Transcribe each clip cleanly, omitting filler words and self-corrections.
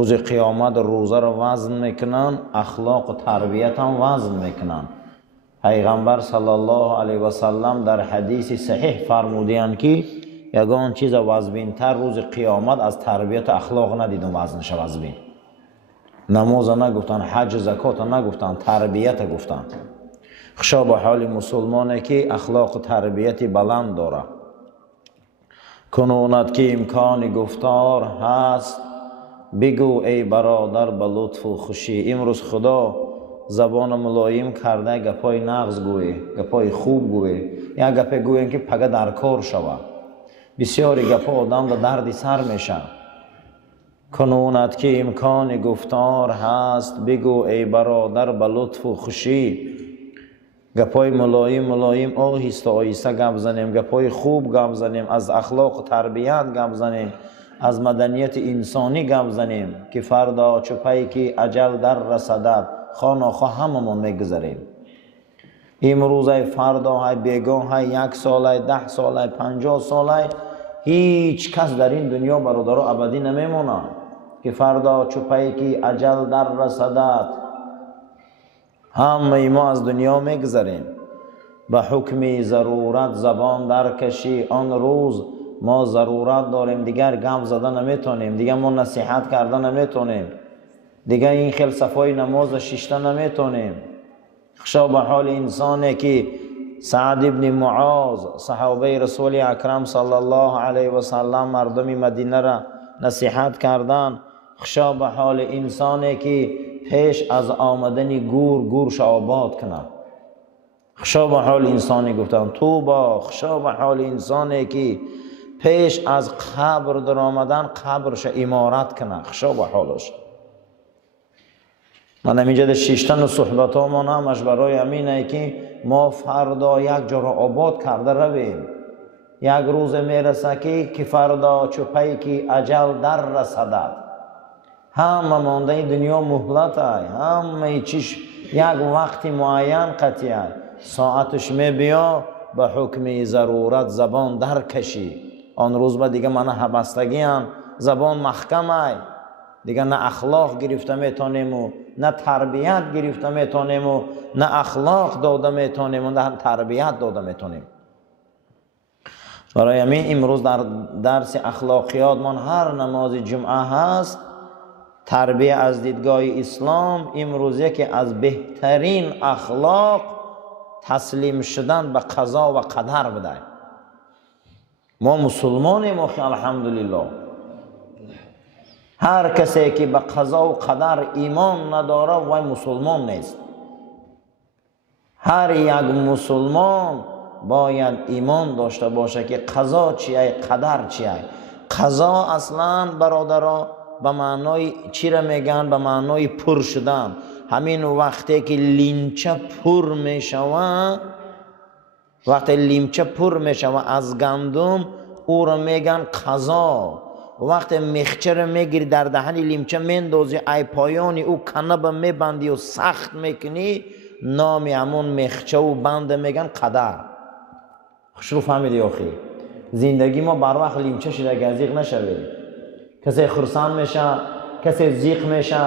روز قیامت روزه رو وزن میکنن، اخلاق و تربیت هم وزن میکنن. پیغمبر صلی الله علیه و سلم در حدیث صحیح فرمودند که یگان چیز وزن‌تر روز قیامت از تربیت اخلاق ندیدم وزنش وزن. نماز نگفتن، حج زکات نگفتن، تربیت گفتن. خشا به حال مسلمانه که اخلاق و تربیت بلند داره. کنونت که امکان گفتار هست بگو ای برادر به لطف و خوشی. امروز خدا زبان ملایم کرده گپای نغز گوی، گپای خوب گوی، یا گپ گوین که پگه در کار شود. بسیاری گپا آدم در دردی سر میشه. کنونت که امکان گفتار هست بگو ای برادر به لطف و خوشی. گپای ملایم آهسته آهسته گپ زنیم، گپای خوب گپ زنیم، از اخلاق و تربیت گپ زنیم، از مدنیت انسانی گپ زنیم که فردا چپایی که اجل در رسدد خاناخواه هممون میگذاریم. امروز های فردا های بیگاه های 1 ساله 10 ساله 50 ساله هیچ کس در این دنیا برادر ابدی نمیمونه که فردا چپایی که اجل در رسدد همه ما از دنیا میگذاریم. به حکم ضرورت زبان در کشی، آن روز ما ضرورت داریم دیگر گپ زدن نمیتونیم، دیگر ما نصیحت کردن نمیتونیم، دیگر این خیل صفای نماز شیشته نمیتونیم. خشا به حال انسانی که سعد ابن معاذ صحابه رسول اکرم صلی الله علیه و سلم مردم مدینه را نصیحت کردن. خشا به حال انسانی که پیش از آمدن گورش آباد کنه. خشا به حال انسانی گفتن توبا. خشا به حال انسانی که پیش از قبر در آمدن قبرش امارت کنه. خشا به حالش. من همینجا در شیشتن و صحبت ها ما همش برای امینه که ما فردا یک جا را آباد کرده رویم. یک روز میرسه که فردا چپایی که اجل در رسدد همه مانده دنیا مهلت های، همه چیش یک وقت معین قطعی های. ساعتش می بیا به حکم ضرورت زبان در کشی. آن روز با دیگه من حبستگی هم زبان محکم های، دیگه نه اخلاق گرفته میتونیم و نه تربیت گرفته میتونیم و نه اخلاق داده میتونیم و نه تربیت داده میتونیم. برای همین امروز در درس اخلاقیات من هر نماز جمعه هست تربیت از دیدگاه اسلام. امروز یکی از بهترین اخلاق تسلیم شدن به قضا و قدر بده. ما مسلمانیم و الحمدلله. هر کسی که به قضا و قدر ایمان نداره وای مسلمان نیست. هر یک مسلمان باید ایمان داشته باشه که قضا چیه قدر چیه. قضا اصلا برادرها به معنای چی را میگن؟ به معنای پر شدن. همین وقتی که لیمچه پر میشوه، وقتی لیمچه پر میشوه از گندم او را میگن قضا. وقتی مخچه را میگیری در دهن لیمچه میندازی ای پایانی او کنه میبندی و سخت میکنی، نام همون مخچه و بند میگن قدر. خوش فهمیدی آخی؟ زندگی ما بر وقت لیمچه شده که زیق نشوید. کسی خرسان میشه، کسی زیق میشه،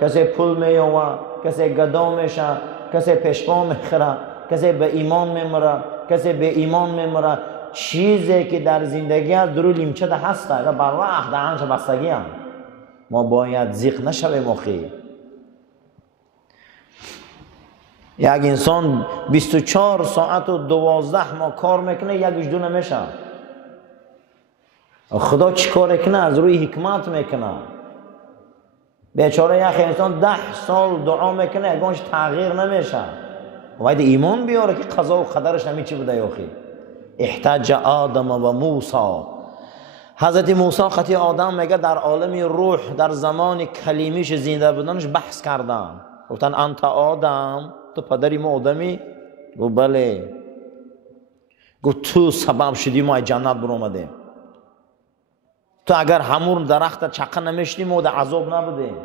کسی پول میوه، کسی گدا میشه، کسی پشپا میخوره، کسی به ایمان میمره، کسی به ایمان میمره. چیزی که در زندگی از درو لیمچه ده هسته و بر وقت دهنش بستگی هم. ما باید زیق نشویم آخی. یک انسان 24 ساعت و 12 ماه کار میکنه یکیش دو نمیشه. خدا چی کار کنه؟ از روی حکمت میکنه. بیچاره یک انسان 10 سال دعا میکنه یکانش تغییر نمیشه. باید ایمان بیاره که قضا و قدرش نمی چی بوده آخی. احتج آدم و موسی. حضرت موسی قطعی آدم میگه در عالم روح در زمان کلیمیش زنده بودنش بحث کردن. گفتن انت آدم، تو پدری ما آدمی؟ گفت بله. گفت تو سبب شدی ما جنت برآمدیم. تو اگر همون درخت چقه نمیشتیم و در عذاب نبودیم.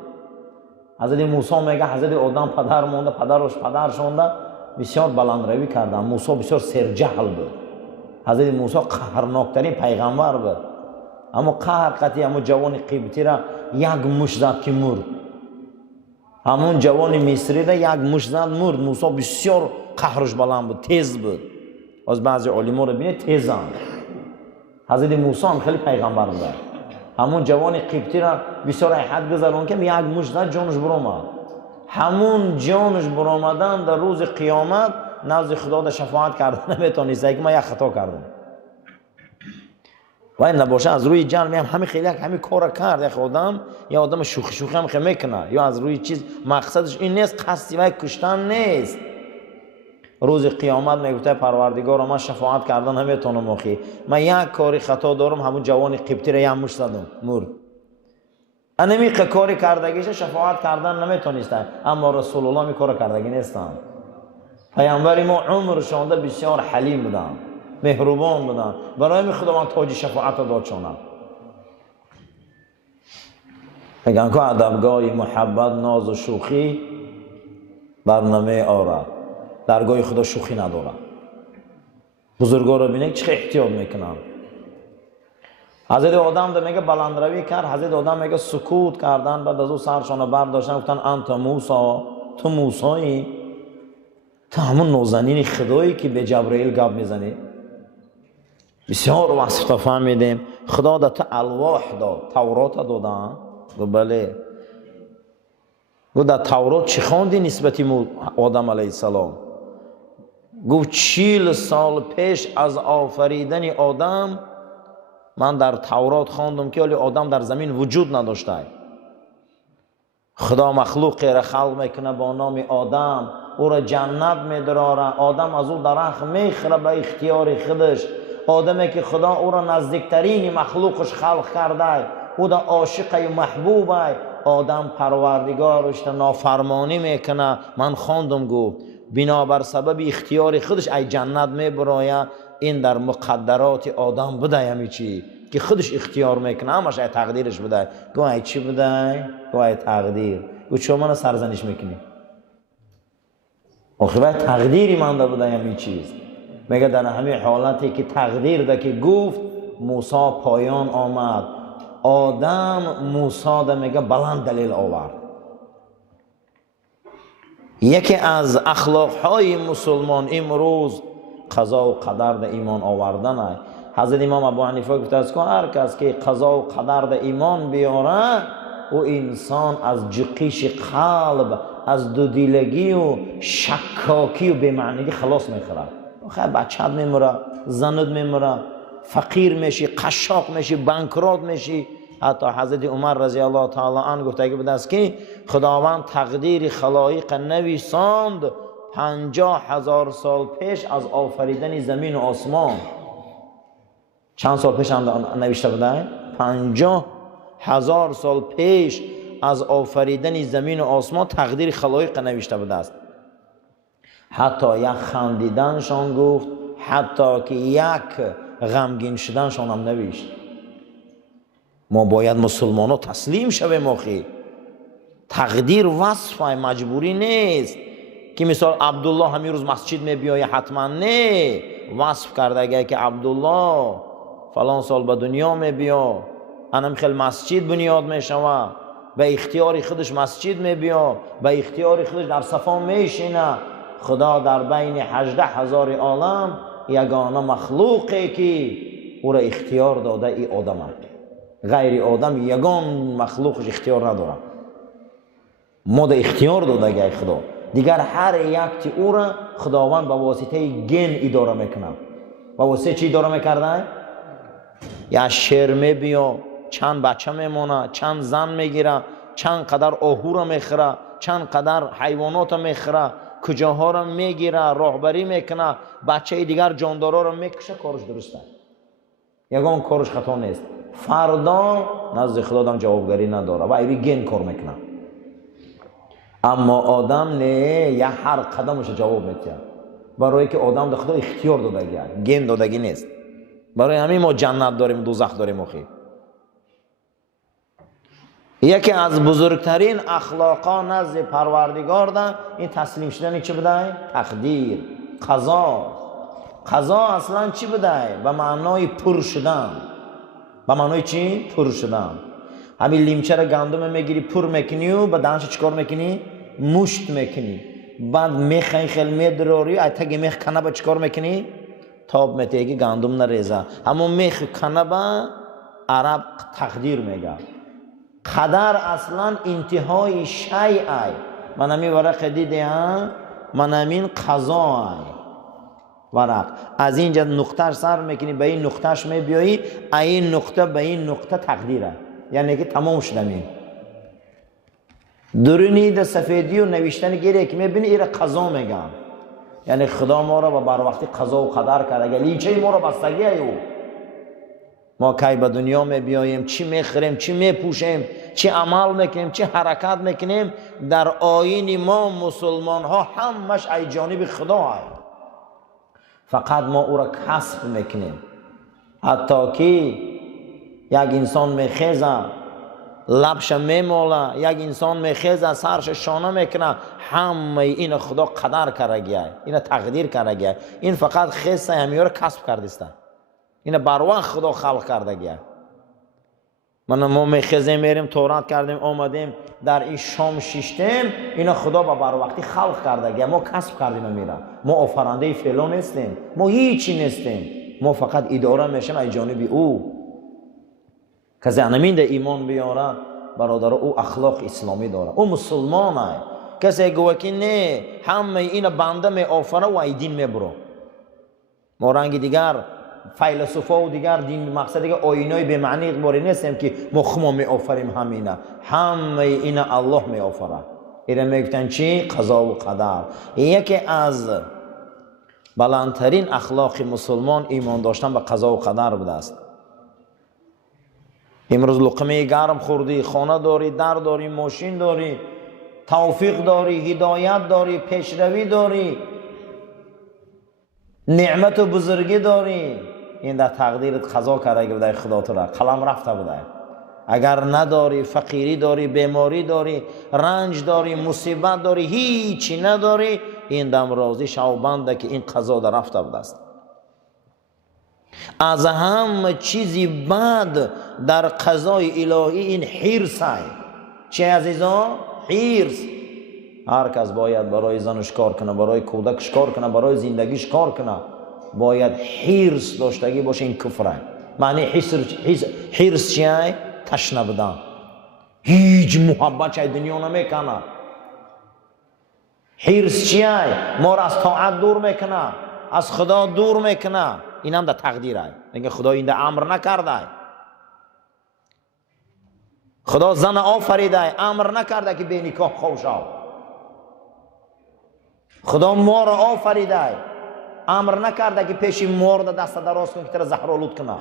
حضرت موسی میگه حضرت آدم پدر مونده، پدرش پدر شونده، بسیار بلند روی کردن. موسی بسیار سرجهل بود. حضرت موسی قهرناکترین پیغمبر بود. اما قهر قطعی همون جوان قبطی را یک مشت زد که مرد. همون جوان مصری را یک مشت زد مرد. موسی بسیار قهرش بلند بود، تیز بود. از بعضی علما رو بینید تیزند. حضرت موسی هم خیلی پیغمبر بود. همون جوان قبطی را بسیار حد گذرون که یک مشت زد جانش برآمد. همون جانش برآمدن در روز قیامت نزد خدا در شفاعت کردن نمیتونست که من یک خطا کردم. و این نباشه از روی جان میام همین خیلی همین کارا کرد. یک آدم یا آدم شوخی هم خیلی میکنه یا از روی چیز مقصدش این نیست، قصدی وای کشتن نیست. روز قیامت میگفته پروردگار من شفاعت کردن نمیتونم اخی، من یک کاری خطا دارم، همون جوان قبطی را یک مشت زدم مرد. انمی کاری کردگیش شفاعت کردن نمیتونستن، اما رسول الله می کار کردگی نیستن. پیامبر ما عمرشان بسیار حلیم بودن، مهربان بودن، برای خداوند تاج شفاعت داد شونن. میگن که ادبگاه محبت ناز و شوخی برنامه آورد، درگاه خدا شوخی نداره. بزرگا رو بینید چه احتیاط میکنن. حضرت آدم میگه بلندروی کرد، حضرت آدم میگه سکوت کردن، بعد از او سرشان برداشتن گفتن انت موسی، تو موسایی، تو همون نازنین خدایی که به جبرائیل گپ میزنی. بسیار وصف تا فهمیدیم. خدا دا تو الواح داد، تورات دادن. گفت بله. گفت در تورات چی خواندی نسبتی آدم علیه السلام؟ گفت 40 سال پیش از آفریدن آدم من در تورات خواندم که ولی آدم در زمین وجود نداشته. خدا مخلوقی را خلق میکنه با نام آدم، او را جنت میدراره، آدم از او درخت میخوره به اختیار خودش. آدمی که خدا او را نزدیکترین مخلوقش خلق کرده، او را عاشق و محبوبه، آدم پروردگارش نافرمانی میکنه. من خواندم گفت بنابر سبب اختیار خودش ای جنت میبراید. این در مقدرات آدم بوده، همی چی که خودش اختیار میکنه، همش ای تقدیرش بوده. گو ای چی بوده؟ گو ای تقدیر. گو چون من سرزنش میکنی؟ آخه تقدیری منده بوده همی چیز. میگه در همین حالتی که تقدیر ده که گفت موسی پایان آمد، آدم موسی ده میگه بلند دلیل آورد. یکی از اخلاقهای مسلمان امروز قضا و قدر ده ایمان آوردن است. حضرت امام ابو حنیفه گفته است که هر کس که قضا و قدر ده ایمان بیاره، او انسان از جقیش قلب، از دودیلگی و شکاکی و بی‌معنی خلاص میخوره. خیلی بچه‌ت میموره، زنت میموره، فقیر میشی، قشاق میشی، بانکرات میشی. حتی حضرت عمر رضی الله تعالی عنه گفته است که خداوند تقدیر خلایق نویساند 50,000 سال پیش از آفریدن زمین و آسمان. چند سال پیش هم نوشته بوده؟ 50,000 سال پیش از آفریدن زمین و آسمان تقدیر خلایق نوشته بوده است. حتی یک خندیدنشان گفت، حتی که یک غمگین شدنشان هم نوشت. ما باید مسلمانان تسلیم شویم. آخی تقدیر وصفه، مجبوری نیست که مثال عبدالله همین روز مسجد می بیایه حتما. نه، وصف کرده اگه که عبدالله فلان سال به دنیا می بیا، انم خیلی مسجد بنیاد می شوه، به اختیار خودش مسجد می بیا، به اختیار خودش در صفا می شینه. خدا در بین 18,000 عالم یگانه مخلوقی که او را اختیار داده ای آدم است. غیر آدم یگان مخلوقش اختیار نداره. ما ده اختیار داده گه خدا. دیگر هر یک او را خداوند با واسطه گن اداره میکنه. با واسطه چی اداره میکرده؟ یا شیر میبیا، چند بچه میمونه، چند زن میگیره، چند قدر آهو را میخوره، چند قدر حیوانات میخوره، کجاها را میگیره، راهبری میکنه، بچه دیگر جاندارا را میکشه. کارش درسته، یگان کارش خطا نیست. فردا نزد خدا هم جوابگری نداره و ایوی گن کار میکنه. اما آدم نه، یا هر قدمش جواب میده، برای که آدم ده خدا اختیار دادگی، گن دادگی نیست. برای همین ما جنت داریم، دوزخ داریم. اخی یکی از بزرگترین اخلاقا نزد پروردگار ده این تسلیم شدن چی بوده؟ تقدیر، قضا. قضا اصلا چی بوده؟ به معنای پر شدن. به معنای چی؟ پر شدن. همین لیمچه را گندم میگیری پر میکنی و به دانش چیکار میکنی؟ مشت میکنی. بعد میخ خیلی میدروری ایتگی میخ کنه با چیکار میکنی؟ تاب میتگی گندم نریزه. همون میخ کنه با عرب تقدیر میگه. قدر اصلا انتهای شیء. من همین ورق دیدم، من همین قضا ورق از اینجا نقطهش سر میکنی به این نقطهش میبیایی، این نقطه به این نقطه تقدیره، یعنی که تمام شدمین. درونی ده سفیدی و نوشتن گیره که میبینی ایره قضا میگن، یعنی خدا ما را با بر وقتی قضا و قدر کرده. لیچه ما را بستگی او. ما کی به دنیا میبیاییم، چی میخوریم، چی میپوشیم، چی عمل میکنیم، چی حرکت میکنیم، در آیین ما مسلمان ها همش ای جانب خدا هست. فقط ما او را کسب میکنیم. حتی که یک انسان میخیزه لبش میماله، یک انسان میخیزه سرش شانه میکنه، همه این خدا قدر کرده، این تقدیر کرده. این فقط خیزه همیه را کسب کردسته، این بر وقت خدا خلق کرده. ما میخیزیم میریم تورات کردیم آمدیم در این شام شیشتیم، اینا خدا با بر وقتی خلق کرده، ما کسب کردیم میرم. ما آفرنده فعلا نیستیم، ما هیچی نیستیم، ما فقط اداره میشیم ای جانب او. کسی همین ده ایمان بیاره برادر، او اخلاق اسلامی داره، او مسلمانه. کسی گوه که نه همه این بنده می آفره و ای دین میبرو. ما رنگ دیگر فیلسوفا و دیگر دین مقصد دیگر آینای به معنی اقباری نیستیم که ما می آفریم همینه، همه این الله می آفره. ایره میگفتن چی؟ قضا و قدر. یکی از بلندترین اخلاق مسلمان ایمان داشتن به قضا و قدر بوده است. امروز لقمه گرم خوردی، خانه داری، در داری، ماشین داری، توفیق داری، هدایت داری، پیشروی داری، نعمت و بزرگی داری، این در تقدیرت قضا کرده بوده خدا تو را، قلم رفته بوده. اگر نداری، فقیری داری، بیماری داری، رنج داری، مصیبت داری، هیچی نداری، این دم رازی شوبنده که این قضا در رفته بوده است. از هم چیزی بد در قضای الهی این حرص است. چه عزیزان؟ حرص. هر کس باید برای زنش کار کنه، برای کودکش کار کنه، برای زندگیش کار کنه، باید حرص داشتگی باشه. این کفره. معنی حرص چیه؟ تشنه بودن، هیچ محبت چه دنیا نمیکنه. حرص چیه؟ ما را از طاعت دور میکنه، از خدا دور میکنه. این هم در تقدیر است. میگه خدا این در امر نکرده، خدا زن آفریده، امر نکرده که به نکاح خوش شو. خدا ما را آفریده، امر نکرده که پیش مرد دست دراز کن که تر زهرآلود کنه.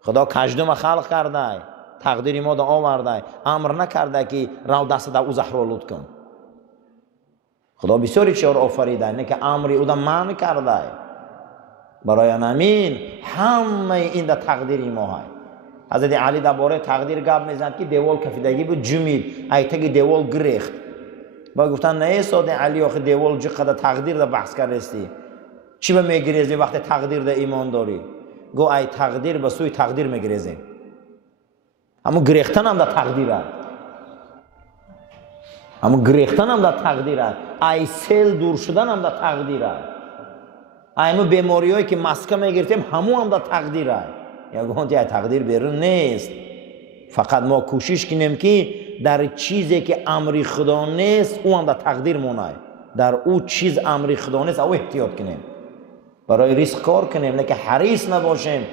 خدا کژدم خلق کرده، تقدیر ما را آورده، امر نکرده که رو دست در او زهرآلود کن. خدا بسیاری چیزا آفریده، نه که امری او را منع کرده. برای همین همه این در تقدیر ما هست. حضرت علی درباره تقدیر گپ میزد که دیوال کفیدگی بود، جمید ایتگی دیوال گریخت. با گفتن نه ساده علی آخه دیوال چقدر تقدیر در بحث کردستی، چی به میگریزی وقتی تقدیر در ایمان داری؟ گو ای تقدیر به سوی تقدیر میگریزی. اما گریختن هم در تقدیر است، اما گریختن هم در تقدیر است. ای سیل دور شدن هم در تقدیر است. ایمو بیماری هایی که مسکه میگرفتیم همون هم در تقدیر است. یا گوهانتی ای تقدیر بیرون نیست. فقط ما کوشش کنیم که در چیزی که امری خدا نیست او هم در تقدیر مونه. در او چیز امری خدا نیست او احتیاط کنیم، برای ریسک کار کنیم، نه که حریص نباشیم.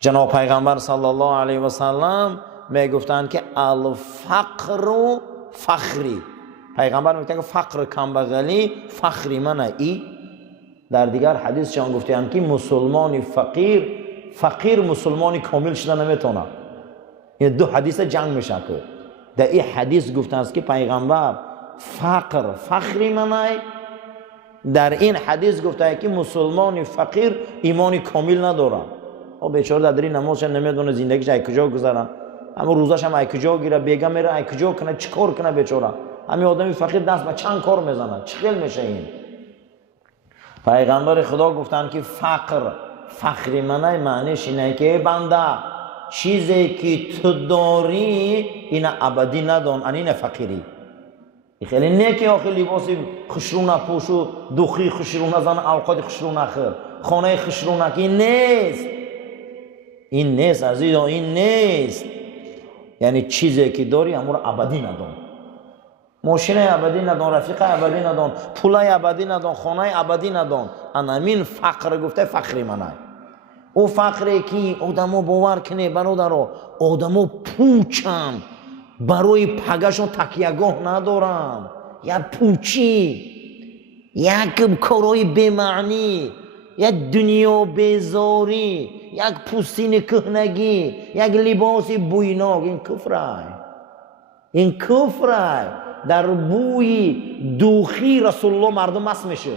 جناب پیغمبر صلی الله علیه و سلم میگفتند که الفقر و فخری. پیغمبر میگفتند که فقر کمبغلی فخری منه. ای در دیگر حدیث شان گفتند که مسلمانی فقیر مسلمانی کامل شده نمیتونه. این دو حدیث جنگ میشه که در این حدیث گفتند که پیغمبر فخری منه، در این حدیث گفته که مسلمانی فقیر ایمانی کامل نداره. او بیچاره در این نمازش نمیدونه زندگیش ای کجا گذاره، اما روزاش هم ای کجا گیره، بیگا میره ای کجا کنه، چیکار کنه بیچاره. همین آدمی فقیر دست به چند کار میزنه، چخیل میشه این. پیغمبر خدا گفتن که فقر فخری منای معنیش اینه که بنده چیزی که تو داری این ابدی ندان، این فقیری. خیلی نیکی آخه لباسی خشرونه پوشو، دوخی خشرونه زن، اوقات خشرونه خر، خانه خشرونه که این نیست عزیزان، این نیست. یعنی چیزی که داری امور ابدی ندان، ماشین ابدی ندان، رفیق ابدی ندان، پول ابدی ندان، خانه ابدی ندان. همین فقر گفته فقری منای. او فقری که آدمو باور کنه برادرو، آدمو پوچن، برای پگشون تکیهگاه ندارن، یک پوچی، یک کارای بی‌معنی، یک دنیا بیزاری، یک پوستین کهنگی، یک لباس بویناک. این کفره. در بوی دوخی رسول الله مردم مست میشه،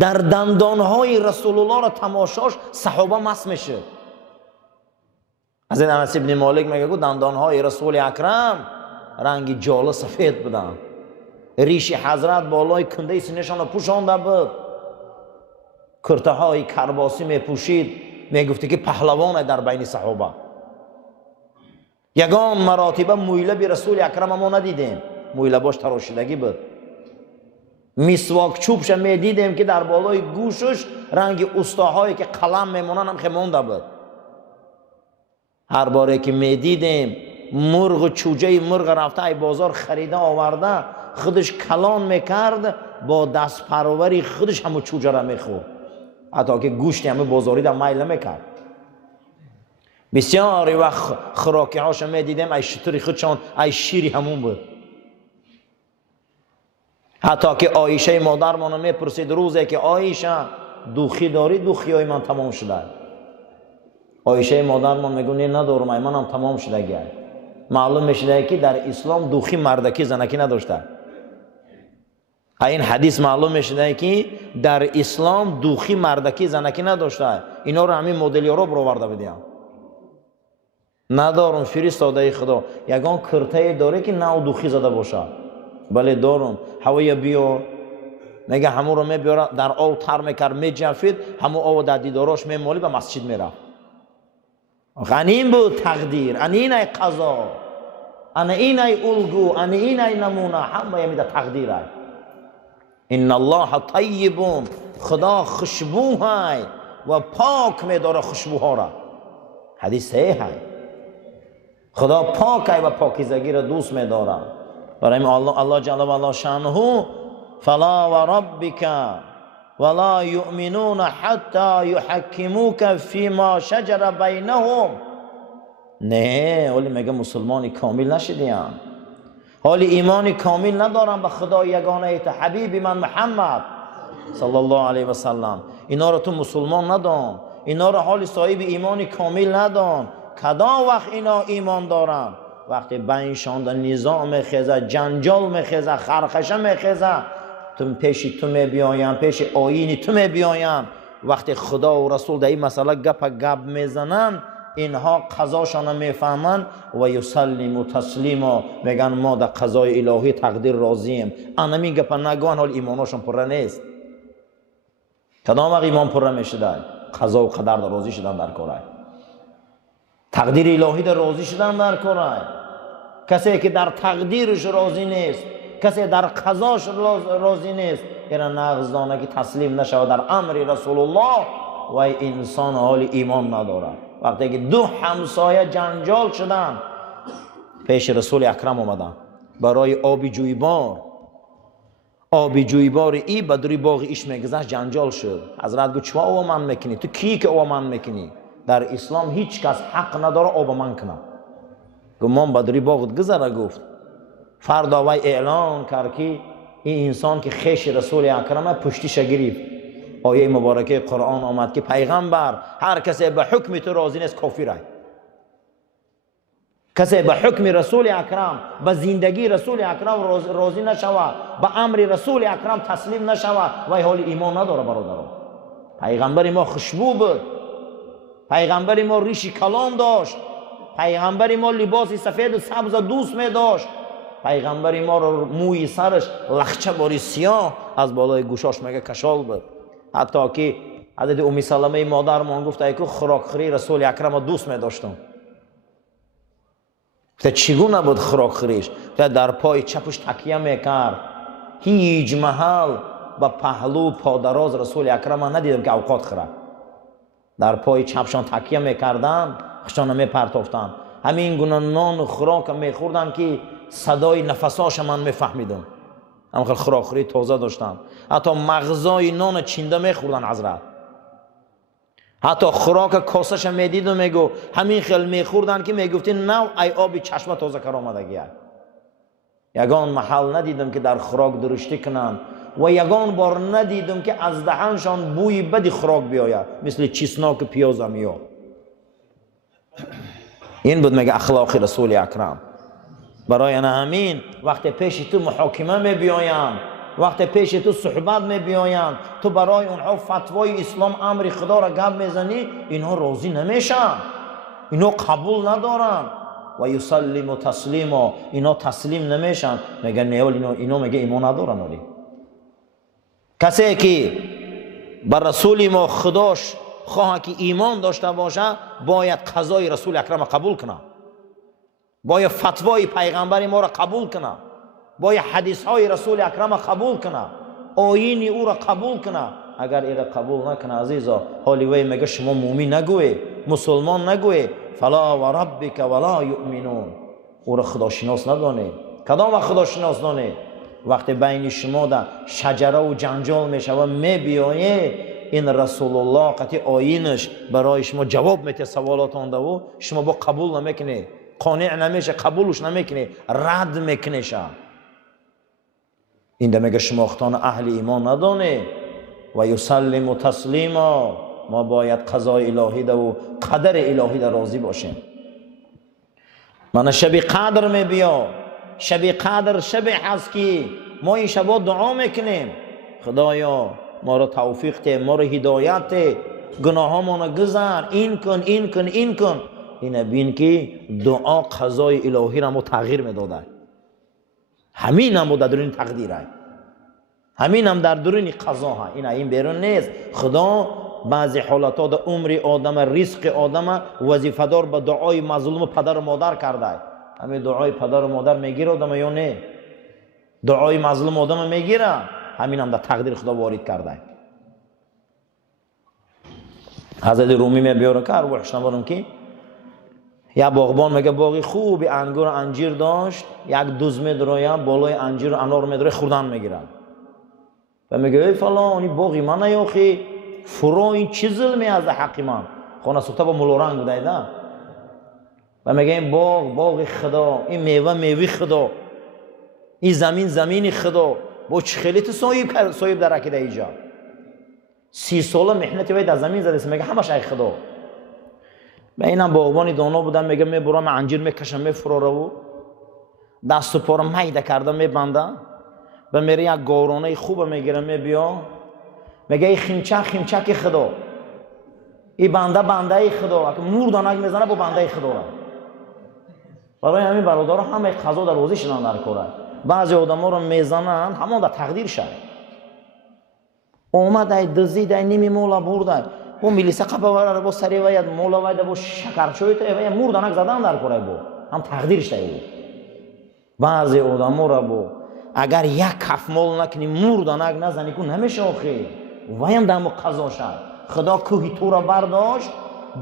در دندانهای رسول الله را تماشاش صحابه مست میشه. از این انس ابن مالک میگه که دندانهای رسول اکرم رنگ جاله سفید بودن، ریش حضرت بالای کنده سینه‌شان را پوشانده بود، کرته های کرباسی میپوشید، میگفتی که پهلوان در بین صحابه. یگان مراتبه مویله بی رسول اکرم ما ندیدیم، مویله باش تراشیدگی بود. میسواک چوبش میدیدیم که در بالای گوشش رنگ استاهایی که قلم میمونن هم خمونده بود. هر باره که میدیدیم مرغ چوجه مرغ رفته ای بازار خریده آورده، خودش کلان میکرد، با دست پروری خودش همو چوجه را میخورد، حتی که گوشتی همه بازاری در میله میکرد. بسیاری وقت خوراکی هاشو میدیدیم ای شطوری خودشان ای شیری همون بود. حتی که عایشه مادر منو میپرسید روزی که عایشه دوخی داری؟ دوخی های من تمام شده. عایشه مادر من میگه ندارم، منم تمام شده گه. معلوم میشه که در اسلام دوخی مردکی زنکی نداشته. این حدیث معلوم میشه که در اسلام دوخی مردکی زنکی نداشته. اینا رو همین مدل رو برآورده بدیم. ندارم فرستاده خدا یگان کرته داره که نه دوخی زده باشه. بله دارم، هوای بیار، میگه همو رو میبیاره در آب تر میکرد میجفید، همو آب در دیداراش میمالی به مسجد میره. غنیم بود تقدیر، این ای قضا، این ای الگو، این ای نمونه، همه یمیده تقدیر های. ان الله طیبون، خدا خوشبو های و پاک میداره خوشبوها را. حدیث صحیح های، خدا پاک های و پاکیزگی را دوست میداره. برای الله جل و علا شانه فلا و ربک ولا یؤمنون حتی یحکموک فیما شجر بینهم. نه، ولی میگه مسلمانی کامل نشدیم، حالی ایمانی کامل ندارم به خدا یگانه حبیب من محمد صلی الله علیه و سلم. اینا رو تو مسلمان ندان، اینا رو حالی صاحب ایمانی کامل ندان. کدام وقت اینا ایمان دارن؟ وقتی بینشان نظام میخیزه، جنجال میخیزه، خرخشه میخیزه، تو پیش تو میبیاین، پیش آیین تو میبیاین. وقتی خدا و رسول در این مسئله گپ میزنن، اینها قضاشان میفهمن و یسلم و تسلیم، میگن ما در قضای الهی تقدیر راضیم. انمی گپ نگوان، حال ایمانشان پره نیست. کدام وقت ایمان پره میشده؟ قضا و قدر در راضی شدن در کاره، تقدیر الهی در راضی شدن در کاره. کسی که در تقدیرش راضی نیست، کسی در قضاش راضی نیست، اینا نغز دانه که تسلیم نشود در امر رسول الله، و انسان حال ایمان نداره. وقتی که دو همسایه جنجال شدن، پیش رسول اکرم اومدن برای آبی جویبار ای بدری باغ ایش میگذشت، جنجال شد. حضرت گفت چوا او من میکنی؟ تو کی که او من میکنی؟ در اسلام هیچ کس حق نداره آب من کنه. گفت من بدری باغ گذره. گفت فردا وی اعلان کرد که این انسان که خیش رسول اکرم پشتیش گرفت. آیه مبارکه قرآن آمد که پیغمبر هر کسی به حکم تو راضی نیست کافره. کسی به حکم رسول اکرم، به زندگی رسول اکرم راضی نشود، به امر رسول اکرم تسلیم نشود، وی حال ایمان نداره برادران. پیغمبر ما خوشبو بود، پیغمبر ما ریشی کلان داشت، پیغمبر ما لباسی سفید و سبز دوست می داشت، پیغمبر ما رو موی سرش لخچه باری سیاه از بالای گوشاش میگه کشال بود. حتی که حضرت ام سلمه مادرمان گفت ای که خوراکخوری رسول اکرم را دوست می داشتم. گفت چگونه بود خوراکخوریش؟ گفت در پای چپش تکیه میکرد، هیچ محل به پهلو پادراز رسول اکرم ندیدم که اوقات خوره. در پای چپشان تکیه میکردن، خشان میپرتافتن، همین گونه نان و خوراک میخوردن که صدای نفساش من میفهمیدم. همخیل خوراکخوری تازه داشتن. حتی مغزای نان چینده میخوردن حضرت. حتی خوراک کاسش میدید و میگو همین خیل میخوردن که میگفتی نو ای آبی چشمه تازه کر آمدگی. یگان محل ندیدم که در خوراک درشتی کنن و یگان بار ندیدم که از دهنشان بوی بدی خوراک بیاید، مثل چسناک پیاز همیا. این بود میگه اخلاق رسول اکرم. برای همین وقتی پیش تو محاکمه میبیایم، وقتی پیش تو صحبت میبیایم، تو برای اونها فتوای اسلام امر خدا را گپ میزنی، اینها راضی نمیشن، اینها قبول ندارن. و یسلم و تسلیما، اینها تسلیم نمیشن. میگه نه اینها میگه ایمان ندارن. ولی کسی که بر رسول ما خداش خواه که ایمان داشته باشه باید قضای رسول اکرم قبول کنه، باید فتوای پیغمبر ما را قبول کنه، باید حدیث های رسول اکرم قبول کنه، آیین او را قبول کنه. اگر این را قبول نکنه عزیزا، حالی وی میگه شما مومن نگوی، مسلمان نگوی. فلا و ربک ولا یؤمنون، او را خداشناس ندانه. کدام وقت خداشناس دانه؟ وقتی بین شما در شجره و جنجال میشه و میبیایه، این رسول الله قطعی آیینش برای شما جواب میده سوالات آنده و شما با قبول نمیکنه، قانع نمیشه، قبولش نمیکنه، رد میکنه. این ده میگه شما اختان اهل ایمان ندانه. و یسلم و تسلیما، ما باید قضای الهی ده و قدر الهی ده راضی باشیم. من شب قدر میبیا، شب قدر شب هست که ما این شبا دعا میکنیم خدایا ما را توفیق ده، ما را هدایت ده، گناه ما را گذر، این کن این کن این کن. این بین که دعا قضای الهی را ما تغییر میداده. همین هم در درون تقدیر های، همین هم در درون قضا های. این بیرون نیست. خدا بعضی حالات ها در عمر آدم، رزق آدم وظیفه دار به دعای مظلوم پدر و مادر کرده. همین دعای پدر و مادر میگیره آدم یا نه؟ دعای مظلوم آدم میگیره. همین هم در تقدیر خدا وارد کرده. حضرت رومی میبیاره که ارواحش نبارم که یا باغبان میگه باغی خوبی انگور انجیر داشت، یک دوز میدرویم بالای انجیر و انار میدروی خوردن میگیرن و میگه ای فلانی باغی من نیاخی فرا این چی ظلمی از حقی من خانه سوخته با ملورنگ بوده ایده و میگه این باغ خدا، این میوه میوه خدا، این زمین زمین خدا، با چه خیلی تو صاحب در رکیده ایجا 30 ساله محنتی باید در زمین زده. میگه همش ای خدا. به اینم باغبانی دانا بودم، میگه میبرم انجیر میکشم میفراره و دست و پا رو میده کردم میبندم و میره یک گارانه خوب میگیرم میبیا میگه ای خیمچک خدا، ای بنده خدا، که موردانک میزنه با بنده خدا را. برای همین برادر همه قضا در روزیشون در کاره. بعضی آدم ها رو میزنن همون در تقدیر شد. اومده دزیده نیمی مولا برده و میلیسه قبه وراره با سری وید مولا وید با شکرچوی تا موردانک زدن در کاره با هم تقدیرش تا بود. بعضی آدم ها رو با اگر یک کف مال نکنی موردانک نزنی کن نمیشه آخی ویم دم قضا شد. خدا کوهی تو را برداشت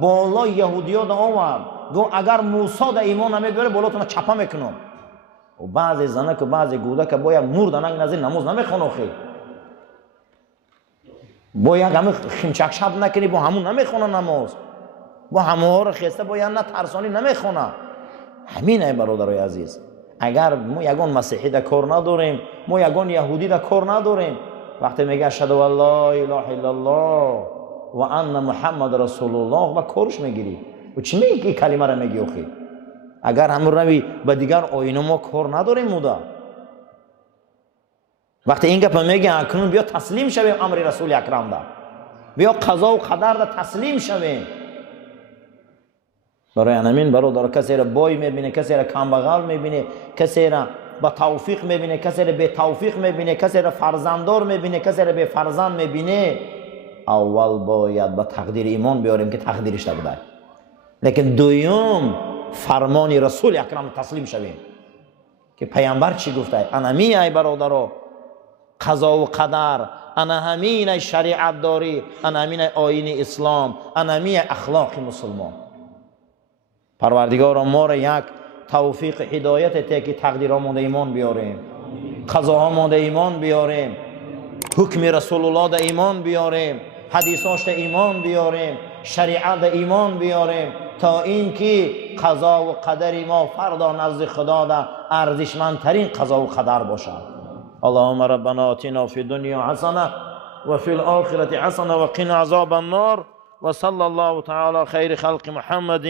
بالا یهودی ها دا آورد گو اگر موسی دا ایمان نمیبره بالا تو چپا میکنم. و بعضی زنک و بعضی گوده که باید موردانک نزدی نماز نمیخوان آخی، باید همه خیمچک شب نکنی با همون نمیخونه نماز، با همه ها رو خسته باید نه ترسانی نمیخونه. همینه برادرای عزیز. اگر ما یگان مسیحی دا کار نداریم، ما یگان یهودی دا کار نداریم، وقتی میگه اشهد ان لا اله الا الله و ان محمد رسول الله و کارش میگیری و چی میگی که کلمه را میگی آخی؟ اگر همون روی به دیگر آیین ما کار نداریم مودا. وقتی این گپ میگه اکنون بیا تسلیم شویم امر رسول اکرم دا، بیا قضا و قدر دا تسلیم شویم. برای همین برادر کسی را بای میبینه، کسی را کمبغل میبینه، کسی را با توفیق میبینه، کسی را به توفیق میبینه، کسی را فرزنددار میبینه، کسی را به فرزند میبینه، اول باید به تقدیر ایمان بیاریم که تقدیرش بوده، لیکن دوم فرمان رسول اکرم تسلیم شویم که پیامبر چی گفته. انا می ای برادرو قضا و قدر، انا همین ای شریعت داری، انا همین ای آیین اسلام، انا همین ای اخلاق مسلمان. پروردگار ما را یک توفیق هدایت ته که تقدیرامون ایمان بیاریم، قضاهامون ایمان بیاریم، حکم رسول الله دا ایمان بیاریم، حدیثاش دا ایمان بیاریم، شریعت دا ایمان بیاریم، تا اینکه قضا و قدر ما فردا نزد خدا دا ارزشمندترین قضا و قدر باشد. اللهم ربنا آتنا فی الدنیا حسنه و فی الاخره حسنه و قنا عذاب النار و صلی الله تعالی خیر خلق محمد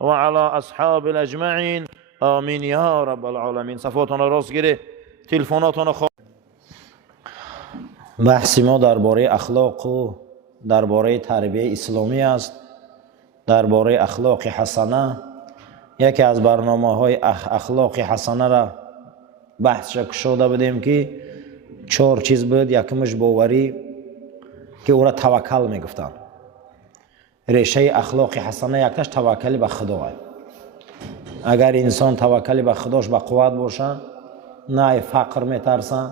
و علی اصحاب الاجمعین آمین یا رب العالمین. صفاتون راست گیره، تلفناتون بحث ما درباره اخلاق و درباره تربیت اسلامی است. درباره اخلاق حسنه، یکی از برنامه‌های اخلاق حسنه را بحث شده بودیم که 4 چیز بود. یکمش باوری که او را توکل میگفتن. ریشه اخلاق حسنه یکتاش توکل به خدا است. اگر انسان توکل به خداش با قوت باشه، نه از فقر میترسه،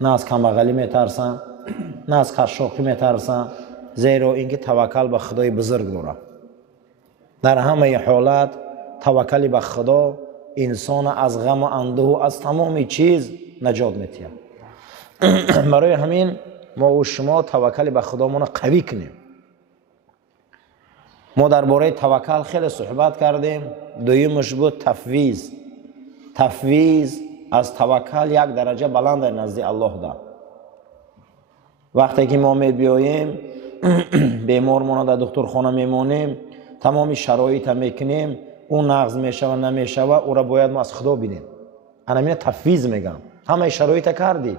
نه از کمبغلی میترسه، نه از خرشاقی میترسه، زیرا اینکه توکل به خدای بزرگ داره. در همه حالت توکل به خدا انسان از غم و اندوه از تمام چیز نجات می‌دهد. برای همین ما و شما توکل به خدامون قوی کنیم. ما درباره توکل خیلی صحبت کردیم. دویمش بود تفویض. تفویض از توکل یک درجه بلند نزد الله ده. وقتی که ما میبیاییم بیمارمون در دکترخانه میمونیم، تمامی شرایط میکنیم، اون نقض میشوه نمیشوه، او را باید ما از خدا بینیم. انا میگم تفویض میگم. همه شرایط کردی.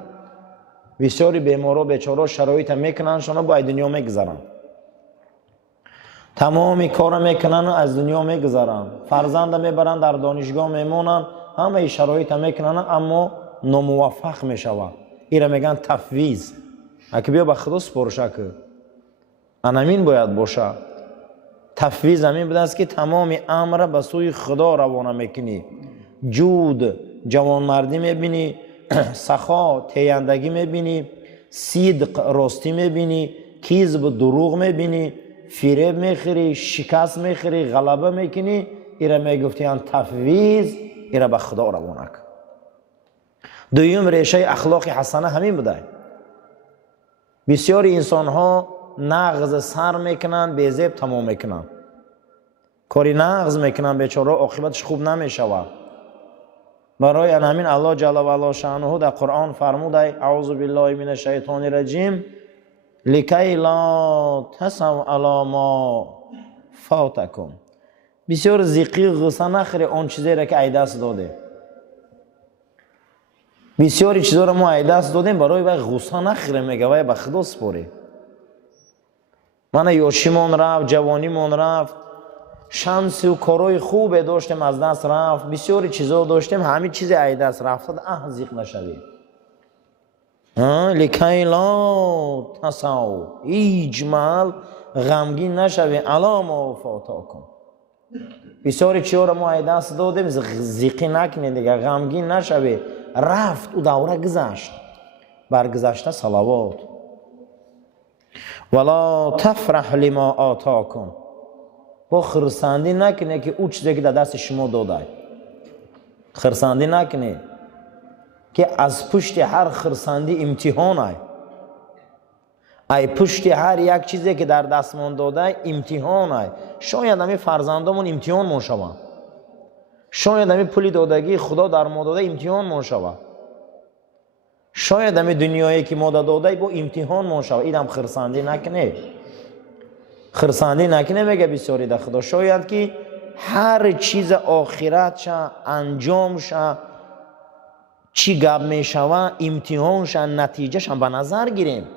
بسیاری بیمارا بیچارا شرایط میکنن، شما باید دنیا میگذرن. تمامی کار میکنن و از دنیا میگذرن. فرزند میبرن در دانشگاه میمونن، همه شرایط میکنن اما ناموفق میشوه. اینا میگن تفویض. اگه بیا به خدا سپارشه که انامین باید باشه. تفویض همین بوده است که تمام امر به سوی خدا روانه میکنی. جود جوانمردی میبینی، سخا تیندگی میبینی، صدق راستی میبینی، کذب دروغ میبینی، فریب میخوری، شکست میخوری، غلبه میکنی. اینا میگفتیان تفویض. اینا به خدا روانه کن. دویم ریشه اخلاق حسنه همین بوده. بسیاری انسان ها نغز سر میکنن، بیزیب تمام میکنن. کاری نغز میکنن، بیچاره عاقبتش خوب نمیشود. برای همین الله جل و علا شأنه در قرآن فرموده اعوذ بالله من الشیطان الرجیم لکی لا تسوا علی ما فاتکم. بسیار زیقی غصه نخوری آن چیزی را که ای دست داده. بسیاری چیزا را ما ای دست دادیم، برای غصه نخوری، میگه وای به خدا سپاری. من یاشیمون رفت، جوانیمون رفت، شانسی و کارهای خوب داشتیم از دست رفت، بسیاری چیزا داشتیم، همین چیز ای دست رفت. زیق نشوی. لکی لا تسوا، ایجمال غمگین نشوی علی ما فاتکم. بسیاری چیزا را ما ای دست دادیم، زیقی نکنی دیگه، غمگین نشوی. رفت و دوره گذشت، برگذشته صلوات. ولا تفرح لما آتاکم، با خرسندی نکنه که او چیزی که در دست شما داده. خرسندی نکنه که از پشت هر خرسندی امتحان ای. ای پشت هر یک چیزی که در دستمان داده امتحان ای. شاید همین فرزندامون امتحان مون شوند. شاید همین پولی دادگی خدا در ما داده امتحان مون شود. شاید همین دنیایی که ما داده با امتحان مون شود. این هم خرسندی نکنه. خرسندی نکنه میگه بسیاری در خدا. شاید که هر چیز آخرت شه، انجام شه، چی گپ میشوه، امتحان شه، نتیجه شه به نظر گیریم.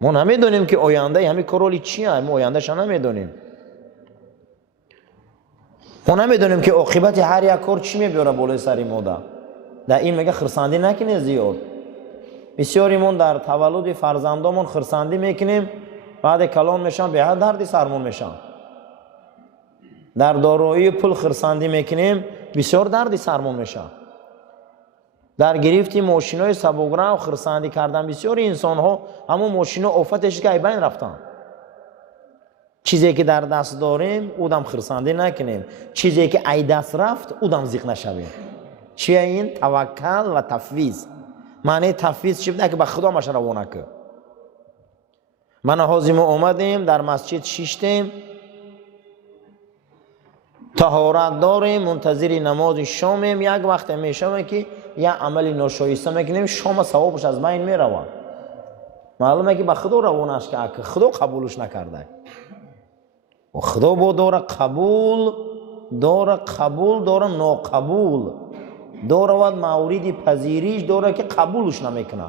ما نمیدونیم که آینده همین کارولی چیه. ما آینده شه نمیدونیم. ما نمیدونیم که عاقبت هر یک کار چی میبره بالای سر ما ده. در این میگه خرسندی نکنه زیاد. بسیاریمون در تولد فرزندامون خرسندی میکنیم، بعد کلان میشن به هر دردی سرمون میشن. در دارایی پول خرسندی میکنیم، بسیار دردی سرمون میشن. در گرفتی ماشینای سبکرو خرسندی کردن بسیاری انسان ها همون ماشینا آفتش که بین رفتن. چیزی که در دست داریم اودم خرسندی نکنیم، چیزی که ای دست رفت اودم زیق نشویم. چیه این؟ توکل و تفویض. معنی تفویض چی بوده؟ که به خدا مش روانه که من حاضیم اومدیم در مسجد شیشتیم، طهارت داریم، منتظر نماز شامیم. یک وقت میشم که یک عمل ناشایسته میکنیم، شام ثوابش از بین میروه. معلومه که به خدا روانش که خدا قبولش نکرده و خدا با داره قبول داره ناقبول داره و موردی پذیریش داره که قبولش نمیکنه.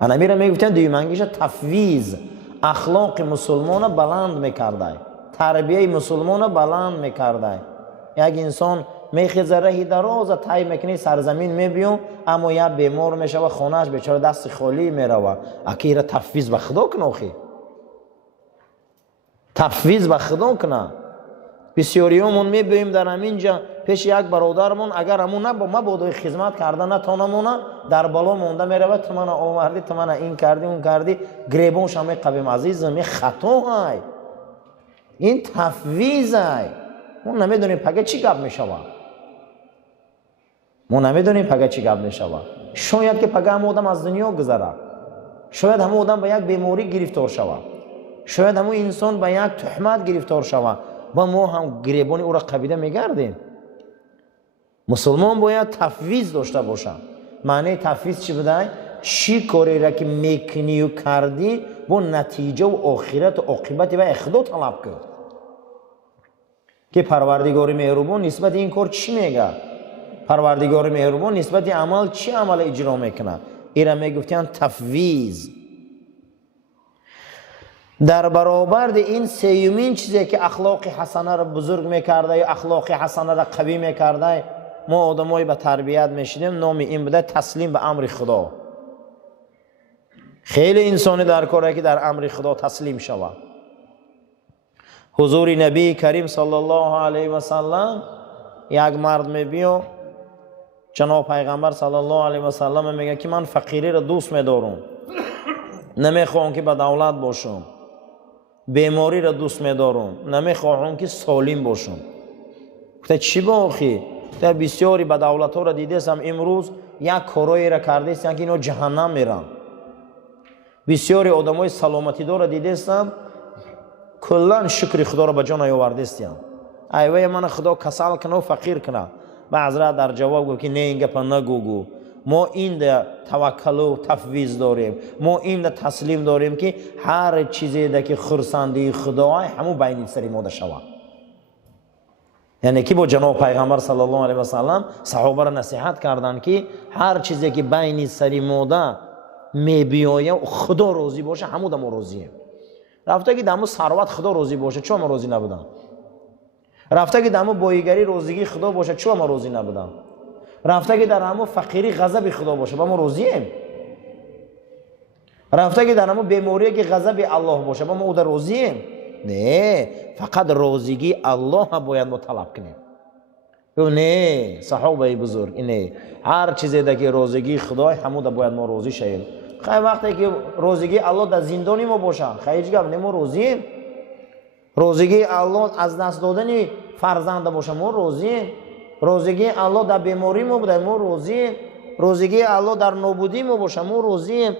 انا میره میگفتن دیومنگیش تفویض اخلاق مسلمان بلند میکرده، تربیه مسلمان بلند میکرده. یک انسان میخیزه رهی دراز تای میکنی سرزمین میبیون، اما یا بیمار میشه و خونهش بیچاره دست خالی میروه. اکی را تفویض به خدا کنه، اخی تفویض به خدا کنه. بسیاریامون میبینیم در همینجا پیش یک برادرمون اگر همون مبادا خدمت کرده نتونمونه در بالا مونده میروه، تو من آوردی، تو من این کردی اون کردی، گریبونش همه قبیم عزیزم این خطا های، این تفویض های. ما نمیدونیم پگه چی گپ میشوه، ما نمیدونیم پگه چی گپ میشوه. شاید که پگه هم آدم از دنیا گذره، شاید هم آدم به یک بیماری گرفتار شوه، شاید هم انسان به یک تهمت گرفتار شوه و ما هم گریبانی او را قبیده میگردیم. مسلمان باید تفویض داشته باشه. معنی تفویض چی بوده؟ چی کاری را که میکنی و کردی با نتیجه و آخرت و عاقبت و خدا طلب کرد. که پروردگار مهربان نسبت این کار چی میگه؟ پروردگار مهربان نسبت عمل چی عمل اجرا میکنه؟ اینا میگفتن تفویض. در برابر این سیومین چیزی که اخلاق حسنه را بزرگ میکرده یا اخلاق حسنه را قوی میکرده، ما آدمایی به تربیت میشیدیم، نام این بوده تسلیم به امر خدا. خیلی انسانی در کاره که در امر خدا تسلیم شود. حضور نبی کریم صلی الله علیه و سلم یک مرد میبینه، جناب پیغمبر صلی الله علیه و سلم میگه که من فقیری را دوست میدارم، نمیخوام که به دولت باشم، بیماری را دوست میدارم، نمیخواهم که سالم باشم. گفته چی با آخی؟ گفته بسیاری به دولت ها را دیدستم امروز یک کارایی را کردستم که اینا جهنم میرن. بسیاری آدمای سلامتی دار را دیدستم کلان شکر خدا را به جان آوردستم. ایوه من خدا کسل کنه و فقیر کنه. به حضرت در جواب گفت که نه این گپ نگو، ما این ده توکل و تفویض داریم، ما این ده تسلیم داریم که هر چیزی ده که خرسندی خدای همو بین سری ما ده شود. یعنی که با جناب پیغمبر صلی الله علیه و سلم صحابه را نصیحت کردن که هر چیزی که بین سری ما ده میبیایه خدا راضی باشه همو ده ما راضیه. رفته که دمو ثروت خدا راضی باشه چون ما راضی نبودن؟ رفته که دمو بایگری روزگی خدا باشه چون ما راضی نبودن؟ رفته که در همو فقیری غضب خدا باشه با ما راضییم؟ رفته که در همو بیماری که غضب الله باشه با ما او در راضییم؟ نه، فقط راضیگی الله باید ما طلب کنیم. نه صحابه بزرگ نه، هر چیزی ده که راضیگی خدای همو ده باید ما راضی شیم. خیلی وقتی که راضیگی الله در زندانی ما باشه خیلی گپ نه، ما راضییم. راضیگی الله از دست دادن فرزند باشه ما راضییم. روزگی الله در بیماری ما بوده ما راضییم. روزگی الله در نابودی ما باشه ما راضییم.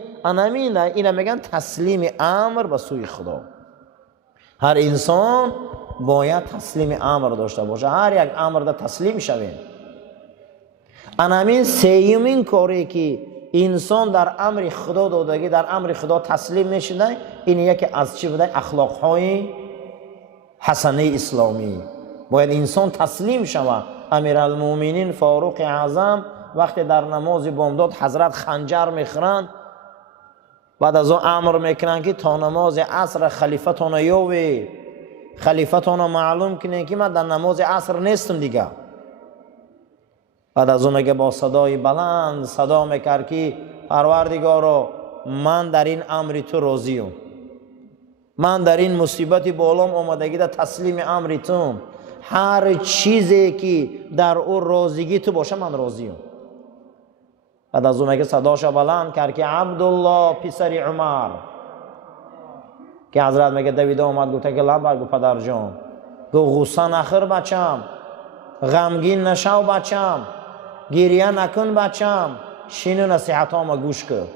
اینا میگن تسلیم امر به سوی خدا. هر انسان باید تسلیم امر داشته باشه، هر یک امر در تسلیم شویم. انامین سیومین کاری که انسان در امر خدا دادگی در امر خدا تسلیم میشده، این یکی از چی بوده؟ اخلاقهای حسنه اسلامی. باید انسان تسلیم شود. امیرالمومنین فاروق اعظم وقتی در نماز بامداد حضرت خنجر میخورند، بعد از آن امر میکنن که تا نماز عصر خلیفتون یاوی، خلیفتون معلوم کنه که من در نماز عصر نیستم دیگه. بعد از اون که با صدای بلند صدا میکرد که پروردگارا من در این امر تو راضیم، من در این مصیبت بالام آمدگی در تسلیم امر تو، هر چیزی که در او راضیگی تو باشه من راضیم. بعد از اون که صداش بلند کرد که عبدالله پسر عمر، که حضرت میگه دویده آمد گفته که لبر گو پدر جان، گو غصه نخور بچم، غمگین نشو بچم، گریه نکن بچم، شینو نصیحتام گوش کن.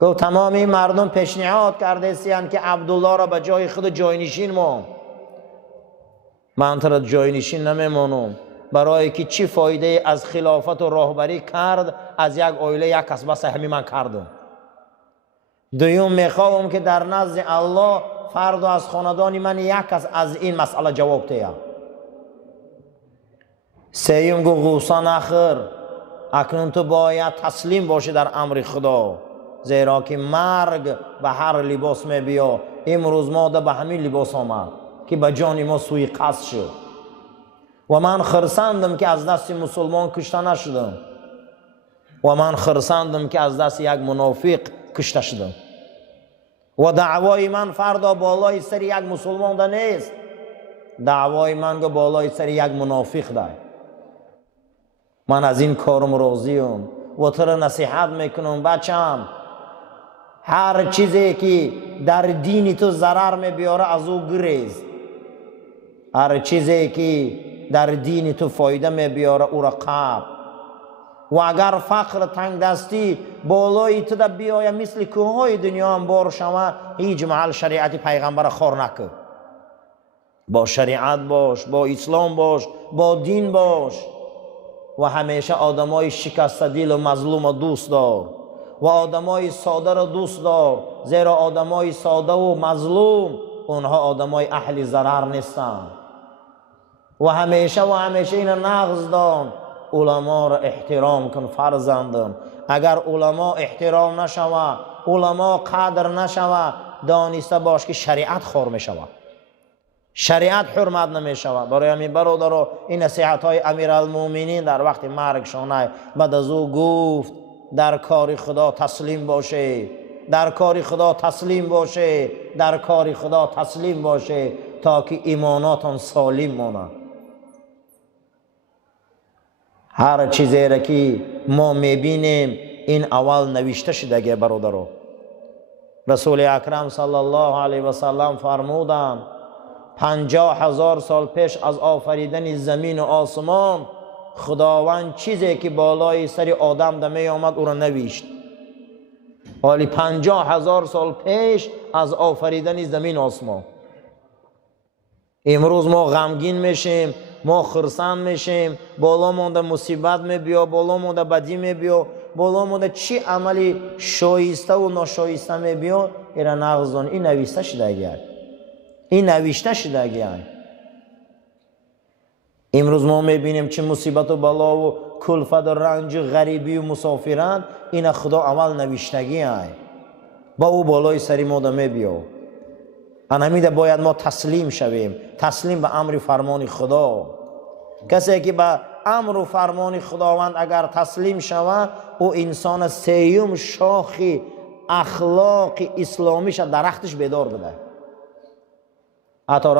گو تمامی مردم پیشنهاد کرده سیان که عبدالله را به جای خود جاینشین مان. من تو را جاینشین نمیمانم، برای که چی فایده از خلافت و راهبری کرد از یک عائله یک کس بس همین من کردم. دوم میخواهم که در نزد الله فرد از خاندان من یک کس از این مسئله جواب ده. سیوم گو غوسه نخور، اکنون تو باید تسلیم باشی در امر خدا، زیرا که مرگ به هر لباس می بیا. امروز ما به همین لباس آمد که به جان ما سوی قصد شد و من خرسندم که از دست مسلمان کشته نشدم و من خرسندم که از دست یک منافق کشته شدم و دعوای من فردا بالای سر یک مسلمان ده نیست، دعوای من که بالای سر یک منافق ده. من از این کارم راضیم و تو را نصیحت میکنم بچم، هر چیزی که در دین تو ضرر میبیاره از او گریز، هر چیزی که در دین تو فایده میبیاره او را قبل. و اگر فقر تنگ دستی بالای تو ده بیایه مثل کوههای دنیا هم بار شوه، هیچ محل شریعت پیغمبر خور نکن. با شریعت باش، با اسلام باش، با دین باش و همیشه آدمای شکسته دل و مظلوم و دوست دار و آدمای ساده را دوست دار، زیرا آدمای ساده و مظلوم اونها آدمای اهل ضرر نیستن. و همیشه این نغز دان علما را احترام کن فرزندم. اگر علما احترام نشوه، علما قدر نشوه، دانسته باش که شریعت خور می شود، شریعت حرمت نمی شود. برای همین برادرها این نصیحت های امیرالمومنین در وقت مرگ شانه، بعد از او گفت در کار خدا تسلیم باشه، در کار خدا تسلیم باشه، در کار خدا تسلیم باشه تا که ایماناتون سالم ماند. هر چیزی را که ما میبینیم این اول نوشته شده برادرها. رسول اکرم صلی الله علیه و سلم فرمودند 50,000 سال پیش از آفریدن زمین و آسمان خداوند چیزی که بالای سر آدم ده می آمد او را نوشت. حالی 50,000 سال پیش از آفریدن زمین و آسمان. امروز ما غمگین میشیم، ما خرسند میشیم، بالا مونده مصیبت میبیا، بالا مونده بدی میبیا، بالا مونده چی عملی شایسته و ناشایسته میبیا. ایره نغزان این نوشته شده گرد، این نوشته شده گرد. امروز ما میبینیم چه مصیبت و بلا و کلفت و رنج و غریبی و مسافرند، این خدا عمل نوشتگی هست، با او بالای سری ما ده میبیا. انمیده باید ما تسلیم شویم، تسلیم به امر فرمان خدا. کسی که به امر و فرمان خداوند اگر تسلیم شود، او انسان سیوم شاخ اخلاق اسلامیش درختش بیدار بده. حتی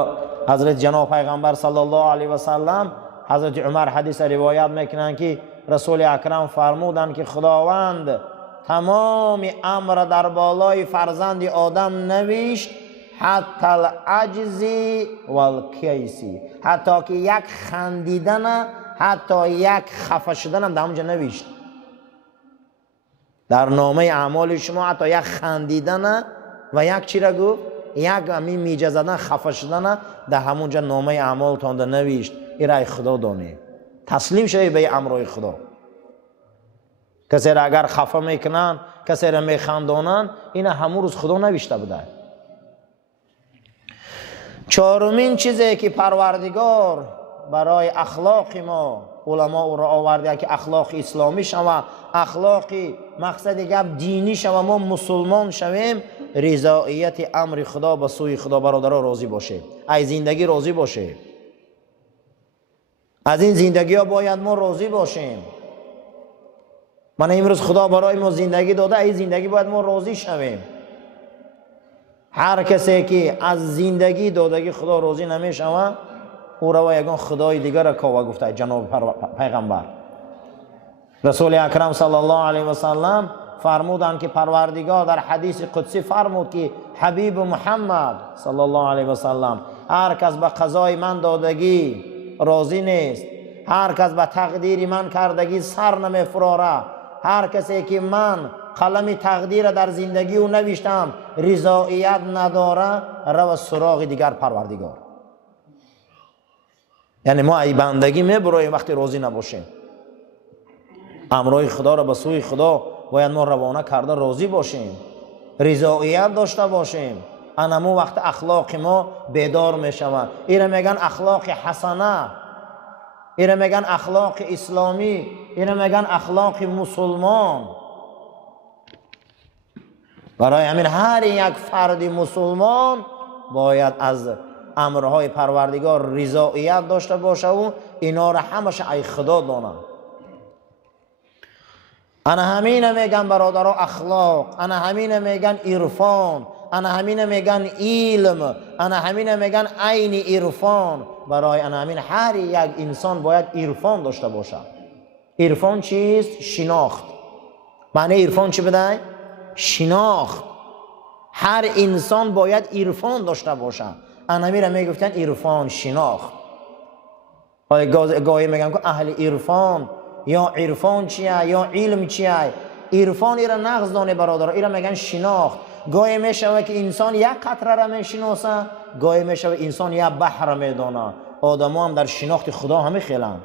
حضرت جناب پیغمبر صلی الله علیه و سلم، حضرت عمر حدیث روایت میکنن که رسول اکرم فرمودند که خداوند تمام امر در بالای فرزند آدم نوشت، حتی العجزی والکیسی، حتی که یک خندیدن، حتی یک خفه شدن هم در اونجا نوشت. در نامه اعمال شما حتی یک خندیدن و یک چی را گفت، یک همین میجه زدن، خفه شدن در همونجا نامه اعمال تانده نوشت. این رای خدا دانه، تسلیم شوی به امرای خدا. کسی را اگر خفه میکنن، کسی را میخندانن، این همون روز خدا نوشته بوده. چهارمین چیزی که پروردگار برای اخلاق ما علما او را آورده که اخلاق اسلامی شوه، اخلاق مقصد گپ دینی شوه، ما مسلمان شویم، رضایت امر خدا به سوی خدا برادرها راضی باشه، ای زندگی راضی باشه. از این زندگی ها باید ما راضی باشیم. من امروز خدا برای ما زندگی داده، این زندگی باید ما راضی شویم. هر کسی که از زندگی دادگی خدا راضی نمیشوه، او را یگان خدای دیگر را کاوا گفته جناب پیغمبر رسول اکرم صلی الله علیه و سلم فرمودند که پروردگار در حدیث قدسی فرمود که حبیب محمد صلی الله علیه و سلم هر کس به قضای من دادگی راضی نیست، هر کس به تقدیری من کردگی سر نمیفراره، هر کسی که من قلم تقدیر در زندگی او نوشتم رضایت نداره، رو سراغ دیگر پروردگار. یعنی ما ای بندگی میبرویم وقتی راضی نباشیم. امرای خدا را به سوی خدا باید ما روانه کرده راضی باشیم، رضایت داشته باشیم. انمو وقت اخلاق ما بیدار میشود. ایره میگن اخلاق حسنه، ایره میگن اخلاق اسلامی، ایره میگن اخلاق مسلمان. برای همین هر یک فرد مسلمان باید از امرهای پروردگار رضایت داشته باشه و اینا را همش ای خدا دانه. انا همین میگن برادرها اخلاق، انا همین میگن عرفان، انا همین میگن علم، انا همین میگن عین عرفان. برای انا همین هر یک انسان باید عرفان داشته باشه. عرفان چیست؟ شناخت. معنی عرفان چی بده؟ شناخت. هر انسان باید عرفان داشته باشه. انا همین میگفتن عرفان، شناخت. گاهی میگن که اهل عرفان یا عرفان چیه یا علم چیه. عرفان ایره نقض دانه برادر، ایره میگن شناخت. گاهی میشوه که انسان یک قطره را میشناسه، گاهی میشوه انسان یک بحر میدانه. آدما هم در شناخت خدا همه خیلن.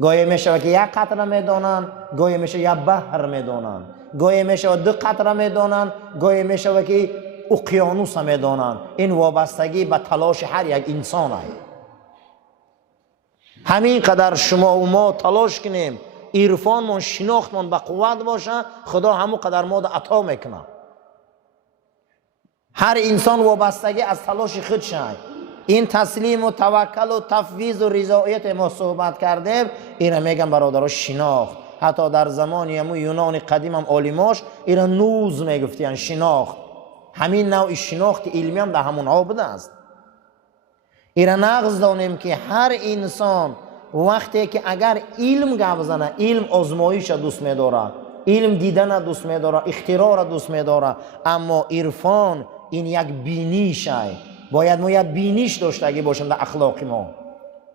گاهی میشوه که یک قطره میدانن، گاهی میشوه یک بحر میدانن، گاهی میشوه دو قطره میدانن، گاهی میشوه که اقیانوس میدانن. این وابستگی به تلاش هر یک انسان است. همین قدر شما و ما تلاش کنیم عرفانمون شناختمون به قوت باشه، خدا همون قدر ما عطا میکنه. هر انسان وابستگی از تلاش خود شد. این تسلیم و توکل و تفویض و رضایت ما صحبت کردیم، اینا میگن برادرها شناخت. حتی در زمان یونان قدیم هم عالماش اینا نوز میگفتین شناخت. همین نوع شناخت علمی هم در همون ها بوده است. اینا نقض دانیم که هر انسان وقتی که اگر علم گپ زنه، علم آزمایش دوست میداره، علم دیدن دوست میداره، اختراع را دوست میداره، اما عرفان این یک بینیش است. باید ما یک بینیش داشته باشیم در اخلاق ما.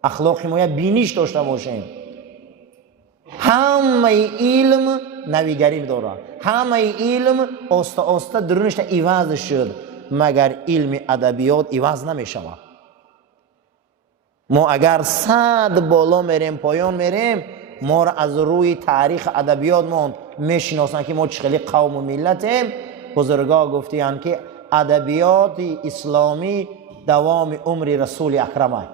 اخلاق ما یک بینیش داشته باشیم. همه علم نویگری داره، همه علم آسته آسته درونش عوض شد، مگر علم ادبیات عوض نمیشود. ما اگر 100 بالا میریم پایان میریم، ما را از روی تاریخ ادبیات ما میشناسن که ما چخیلی قوم و ملتیم. بزرگا گفتیان که ادبیات اسلامی دوام عمر رسول اکرم،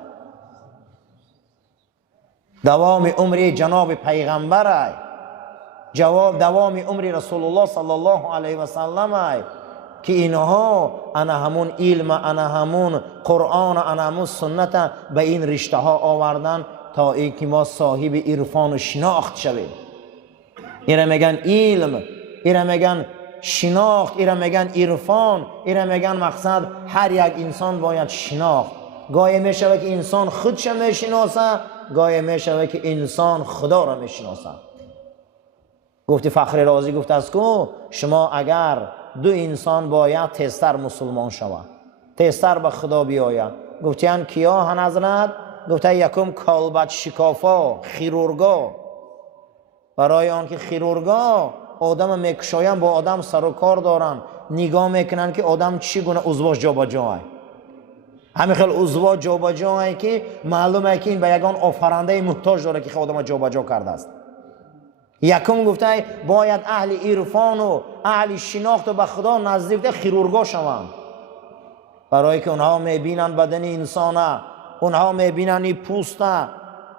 دوام عمر جناب پیغمبر، دوام عمر رسول الله صلی الله علیه و سلم، که اینها انا همون علم، انا همون قرآن، انا همون سنت به این رشته ها آوردن تا ای که ما صاحب عرفان و شناخت شویم. اینا میگن علم، اینا میگن شناخت، اینا میگن عرفان، اینا میگن مقصد هر یک انسان باید شناخت. گاهی میشوه که انسان خودش میشناسه، گاهی میشوه که انسان خدا را میشناسه. گفتی فخر رازی گفت است که شما اگر دو انسان باید تیزتر مسلمان شود، تیزتر به خدا بیاید. گفتیان کیا هن حضرت؟ گفته یکم کالبد شکافا، خیرورگا. برای آن که خیرورگا آدم میکشاین با آدم سر و کار دارن، نگاه میکنن که آدم چی گونه عضواش جا به جا است. همین خیلی عضوا جا به جا است که معلومه که این به یگان آفرنده محتاج داره که آدم جا به جا کرده است. یکم گفته باید اهل عرفان و اهل شناخت و به خدا نزدیک خیرورگا شوند، برای که اونها میبینن بدن انسانه، اونها میبینن این پوسته،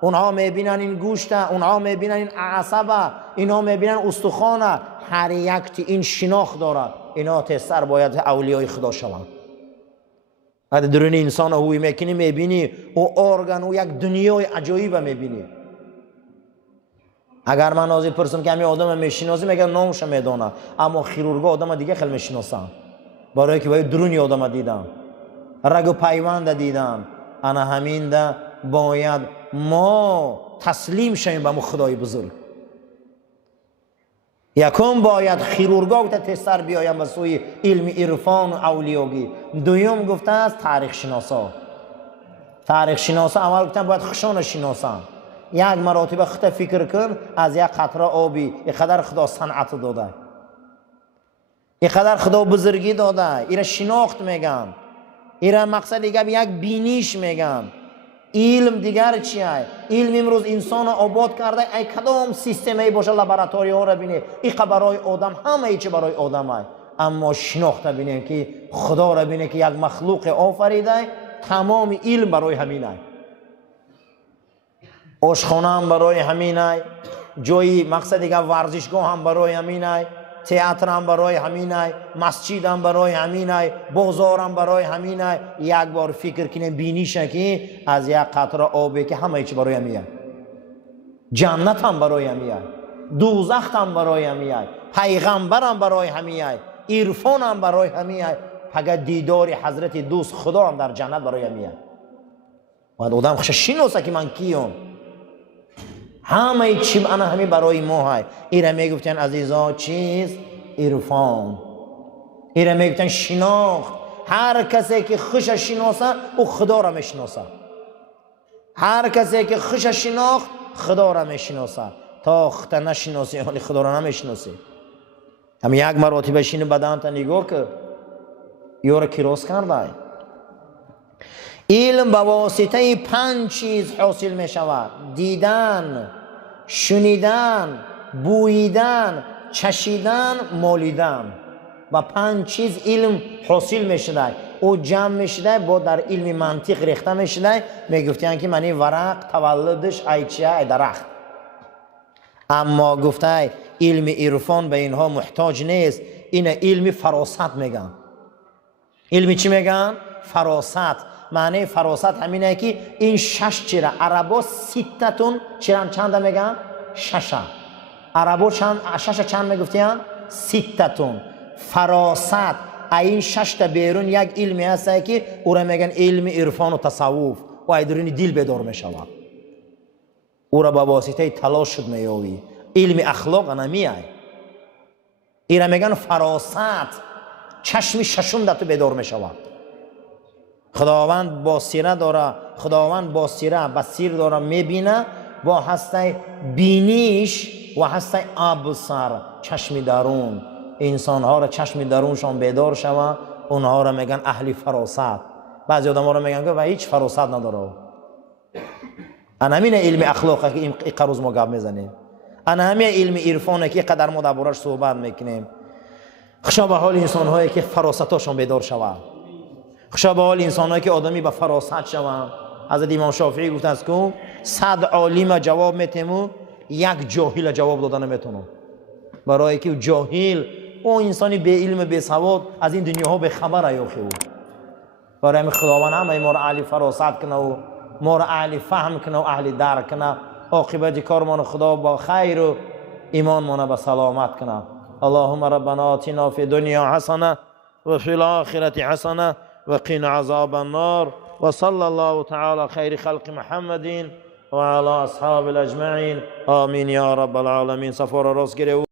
اونها میبینن این گوشته، اونها میبینن این عصبه، اینا میبینن استخوانه. هر یک این شناخت دارد. اینا تستر باید اولیای خدا شوند. اگه درون انسان هوی میکنی میبینی او ارگان او یک دنیای عجایب میبینی. اگر من از پرسم که همین آدم میشناسی میگه نامش میدونه، اما خیرورگ آدم دیگه خیلی میشناسن برای که باید درونی آدم دیدم، رگ و پیوند دیدم. انا همین ده باید ما تسلیم شویم به خدای بزرگ. یکم باید خیرورگا گفته تستر بیایم به سوی علم عرفان و اولیاگی. دویم گفته است تاریخ شناسا. تاریخ شناسا اول گفتن باید خشان شناسان. یک مراتبه خط فکر کن از یک قطره آبی اینقدر خدا صنعت داده، اینقدر خدا بزرگی داده، ایره شناخت میگن، ایره مقصد دیگه یک بینیش میگن. علم دیگر چیه؟ علم امروز انسان آباد کرده، ای کدام سیستمی باشه لابراتوری ها را بینه این برای آدم همه ایچه برای آدم های، اما شناخت بینه که خدا را بینه که یک مخلوق آفریده، تمام علم برای همینه. آشخانه هم برای همینه، جایی مقصد دیگه ورزشگاه هم برای همینه، تئاتر هم برای همینه، مسجد هم برای همینه، بازار هم برای همینه. یک بار فکر کنه بینیشه که از یک قطره آبی که همه چی برای همینه. جنت هم برای همینه، دوزخ هم برای همینه، پیغمبر هم برای همینه، عرفان هم برای همینه، فقط دیدار حضرت دوست خدا هم در جنت برای همینه. باید آدم خوش شناسه که من کیم. همه چی انا همین برای ما های. ایره میگفتن عزیزا چیز؟ عرفان. ایره میگفتن شناخت. هر کسی که خوش شناسه او خدا را میشناسه. هر کسی که خوش شناخت خدا را میشناسه. تا خدا نشناسی حالی خدا را نمیشناسی. هم یک مراتبه شین بدن تا نگاه که یورا کیروس کرده. علم به واسطه 5 چیز حاصل می شود: دیدن، شنیدن، بوییدن، چشیدن، مالیدن. با 5 چیز علم حاصل می شده. او جمع می شده با در علم منطق ریخته می شده. می گفتن که منی ورق تولدش ایچیه درخت. اما گفته علم عرفان به اینها محتاج نیست. این علم فراست میگن. علم چی میگن؟ فراست. معنی فراست همینه که این 6 چیره عربا 6تون چند میگن؟ 6. عربا چند 6 چند میگفتین؟ 6تون. فراست این 6 تا بیرون یک علمی هست که او را میگن علم عرفان و تصوف و ایدرون دل بیدار میشود. او را با واسطه تلاش شد میاوی. علم اخلاق نمیه. این را میگن فراست. چشم ششم در تو بیدار میشود. خداوند بصیره داره، خداوند بصیره بصیر داره، میبینه با هسته بینیش و هسته ابصر، چشم درون. انسان ها را چشم درونشان بیدار شوه، اونها را میگن اهل فراست. بعضی آدم ها را میگن که و هیچ فراست نداره. انا همین علم اخلاقه که این روز ما گپ میزنیم. انا همین علم عرفانه که قدر ما دربارش صحبت میکنیم. خشا به حال انسان هایی که فراستاشون بیدار شوه. خشا به حال انسان هایی که آدمی به فراست شوه. حضرت امام شافعی گفته است که 100 عالم جواب میتیمو، یک جاهل جواب دادن نمیتونم. برای که جاهل او انسانی به علم به سواد از این دنیا ها به خبر ایاخه. برای همین خداوند همه ما را اهل فراست کنه و ما را اهل فهم کنه و اهل درک کنه. عاقبت کارمان خدا با خیر و ایمان ما به سلامت کنه. اللهم ربنا آتنا فی الدنیا حسنه و فی الاخره حسنه و قنا عذاب النار و صلی الله تعالی خیر خلق محمد و علی اصحاب الاجمعین. آمین یا رب العالمین. صفور راست گیره.